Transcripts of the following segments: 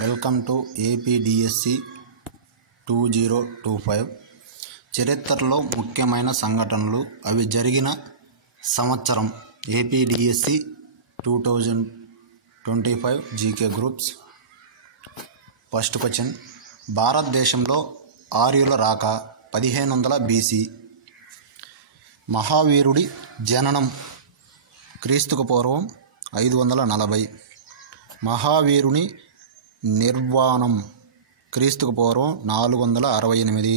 Welcome to APDSC 2025 చరిత్రలో ముఖ్యమైన సంఘటనలు అవి జరిగిన సంవత్సరం. APDSC 2025 GK groups. First question, భారతదేశంలో ఆర్యుల రాక 1500 BC. మహావీరుడి జననం క్రీస్తుకు పూర్వం 540. మహావీరుని నిర్వాణం క్రీస్తుకు పూర్వం 468.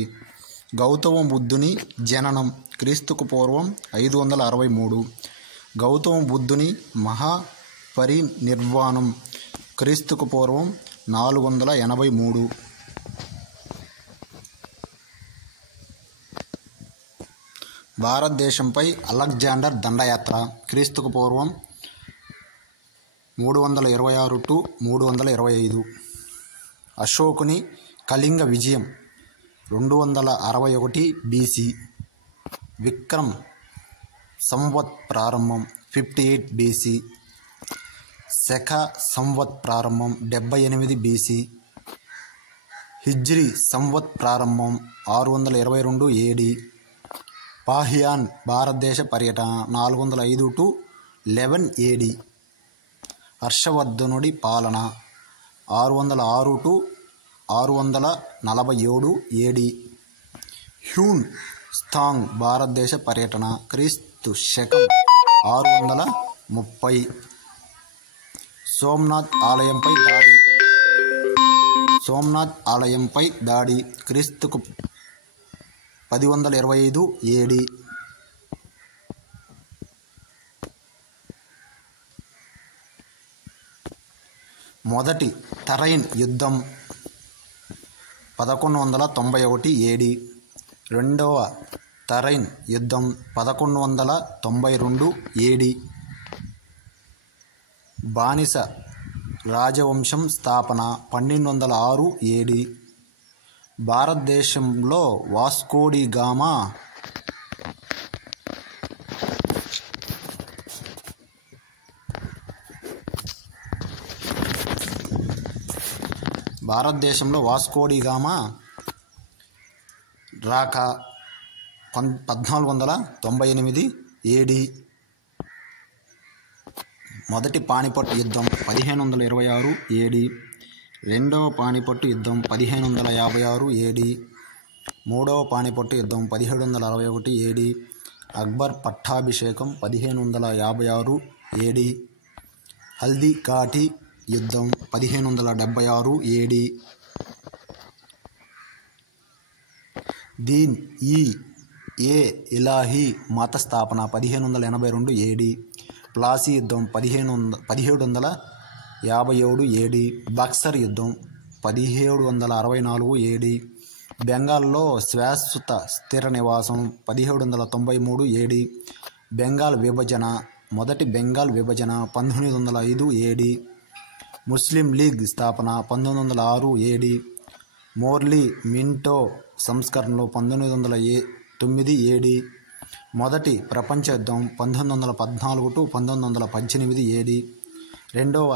గౌతమ బుద్ధుని జననం క్రీస్తుకు పూర్వం 563. గౌతమ బుద్ధుని మహాపరినిర్వాణం క్రీస్తుకు పూర్వం 483. భారతదేశంపై అలెగ్జాండర్ దండయాత్ర క్రీస్తుకు పూర్వం 326 to 325. అశోకుని కళింగ విజయం 261 BC. విక్రమ్ సంవత్ ప్రారంభం 58 BC. శక సంవత్ ప్రారంభం 78 BC. హిజ్రీ సంవత్ ప్రారంభం 622 AD. పాహియాన్ భారతదేశ పర్యటన 405 to 11 AD. హర్షవర్ధనుడి పాలన 606 to 647 AD. హ్యూన్ త్సాంగ్ భారతదేశ పర్యటన క్రీస్తు శకం 630. సోమనాథ్ ఆలయంపై దాడి క్రీస్తుకు 1025 AD. మొదటి తరైన్ యుద్ధం 1191 AD. రెండవ తరైన్ యుద్ధం 1192 AD. బానిస రాజవంశం స్థాపన 1206 AD. భారతదేశంలో వాస్కో డి గామా రాక 1498 AD. మొదటి పానిపట్టు యుద్ధం 1526 AD. రెండవ పానిపట్టు యుద్ధం 1556 AD. మూడవ పానిపట్టు యుద్ధం 1761 AD. అక్బర్ పట్టాభిషేకం 1556 AD. హల్దీ ఘాటి యుద్ధం 1576 AD. దీన్ ఏ ఇలాహీ మత స్థాపన 1582 AD. ప్లాసీ యుద్ధం 1757 AD. బక్సర్ యుద్ధం 1764 AD. బెంగాల్లో శాశ్వత స్థిర నివాసం 1793 AD. బెంగాల్ విభజన మొదటి బెంగాల్ విభజన 1905 AD. ముస్లిం లీగ్ స్థాపన 1906 AD. మోర్లీ మింటో సంస్కరణలు 1909 AD. మొదటి ప్రపంచ యుద్ధం 1914 to 1918 AD. రెండవ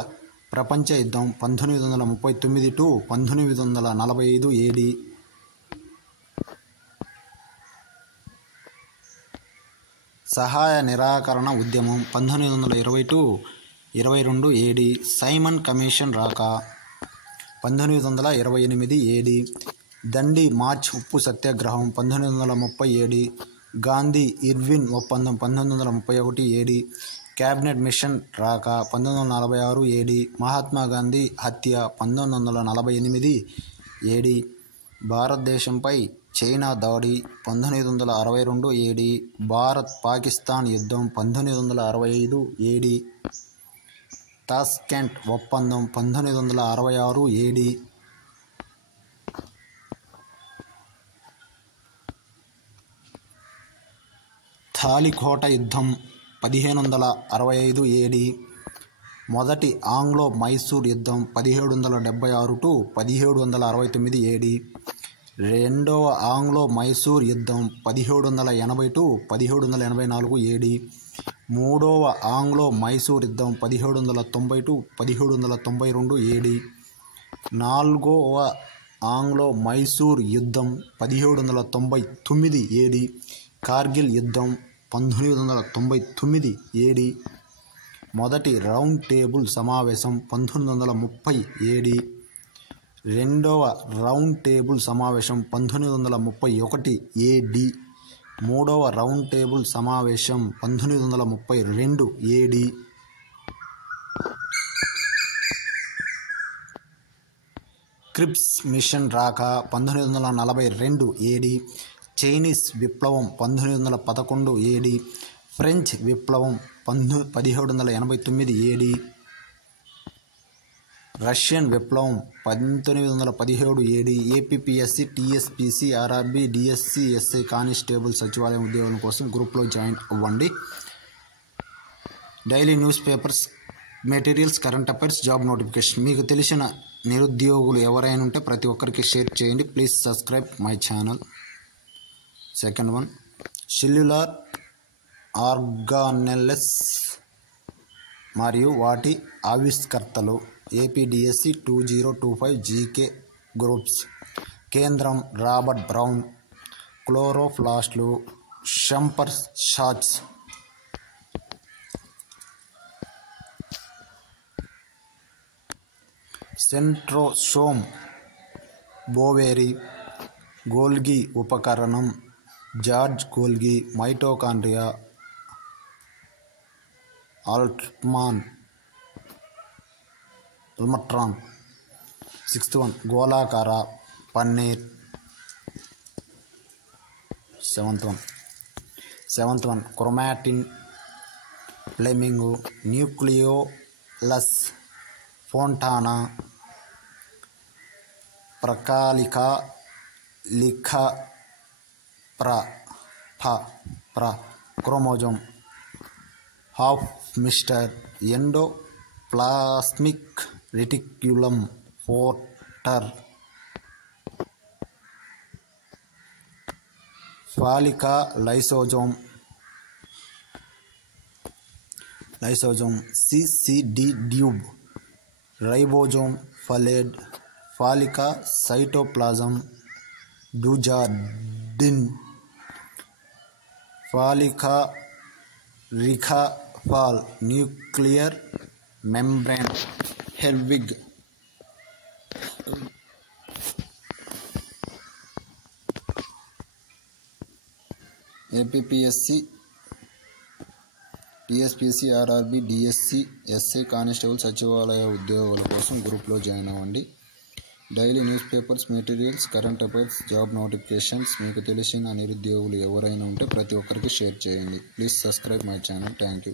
ప్రపంచ యుద్ధం 1939 to 1945 AD. సహాయ నిరాకరణ ఉద్యమం 1920 to 22 AD. సైమన్ కమిషన్ రాక 1928 AD. దండి మార్చ్ ఉప్పు సత్యాగ్రహం 1930 AD. గాంధీ ఇర్విన్ ఒప్పందం 1931 AD. క్యాబినెట్ మిషన్ రాక 1946 AD. మహాత్మా గాంధీ హత్య 1948 AD. భారతదేశంపై చైనా దాడి 1962 AD. భారత్ పాకిస్తాన్ యుద్ధం 1965 AD. తాష్కెంట్ ఒప్పందం 1966 AD. తాలికోట యుద్ధం 1565 AD. మొదటి ఆంగ్లో మైసూర్ యుద్ధం 1776 to 1769 AD. రెండవ ఆంగ్లో మైసూర్ యుద్ధం 1780 to 1784 AD. మూడవ ఆంగ్లో మైసూర్ యుద్ధం 1790 to 1792 AD. నాలుగవ ఆంగ్లో మైసూర్ యుద్ధం 1799 ఏడి. కార్గిల్ యుద్ధం 1999 ఏడి. మొదటి రౌండ్ టేబుల్ సమావేశం 1930 ఏడి. రెండవ రౌండ్ టేబుల్ సమావేశం 1931 ఏడి. మూడవ రౌండ్ టేబుల్ సమావేశం 1932 ఏడి. క్రిప్స్ మిషన్ రాక 1942 ఏడి. చైనీస్ విప్లవం 1911 ఏడి. ఫ్రెంచ్ విప్లవం 1789 ఏడి. రష్యన్ విప్లవం 1917 AD. APPSC, TSPC, RRB, DSC, SI constable సచివాలయం ఉద్యోగుల కోసం గ్రూప్లో జాయిన్ అవ్వండి. Daily news papers, materials, current affairs, job notification. మీకు తెలిసిన నిరుద్యోగులు ఎవరైనా ఉంటే ప్రతి ఒక్కరికి షేర్ చేయండి. Please subscribe my channel. Second one, cellular organelles మరియు వాటి ఆవిష్కర్తలు. APDSC 2025 GK groups. కేంద్రం రాబర్ట్ బ్రౌన్. క్లోరోప్లాస్ట్లు షంపర్ షాట్స్. Centrosome Boveri. గోల్గి ఉపకరణం జార్జ్ గోల్గి. మైటోకాండ్రియా ఆల్ట్రాన్. సిక్స్త్ వన్, గోళాకార పన్నీర్. Seventh one, chromatin. Fleming. Nucleolus Fontana. ప్రకాలిక లిఖ ప్ర chromosome. Hofmeister. Endoplasmic reticulum. Porter. ఫాలికా లైసోజోమ్. సిసిడి ట్యూబ్. రైబోజోమ్. ఫలేడ్. ఫాలికా సైటోప్లాజం. డుజార్డిన్. ఫాలికా రిఖాఫాల్. Nuclear membrane. Hertwig. APPSC, TSPC, RRB, DSC, SI constable సచివాలయ ఉద్యోగుల కోసం గ్రూప్లో జాయిన్ అవ్వండి. Daily news papers, materials, current affairs, job notifications. మీకు తెలిసిన నిరుద్యోగులు ఎవరైనా ఉంటే ప్రతి ఒక్కరికి షేర్ చేయండి. Please subscribe my channel. Thank you.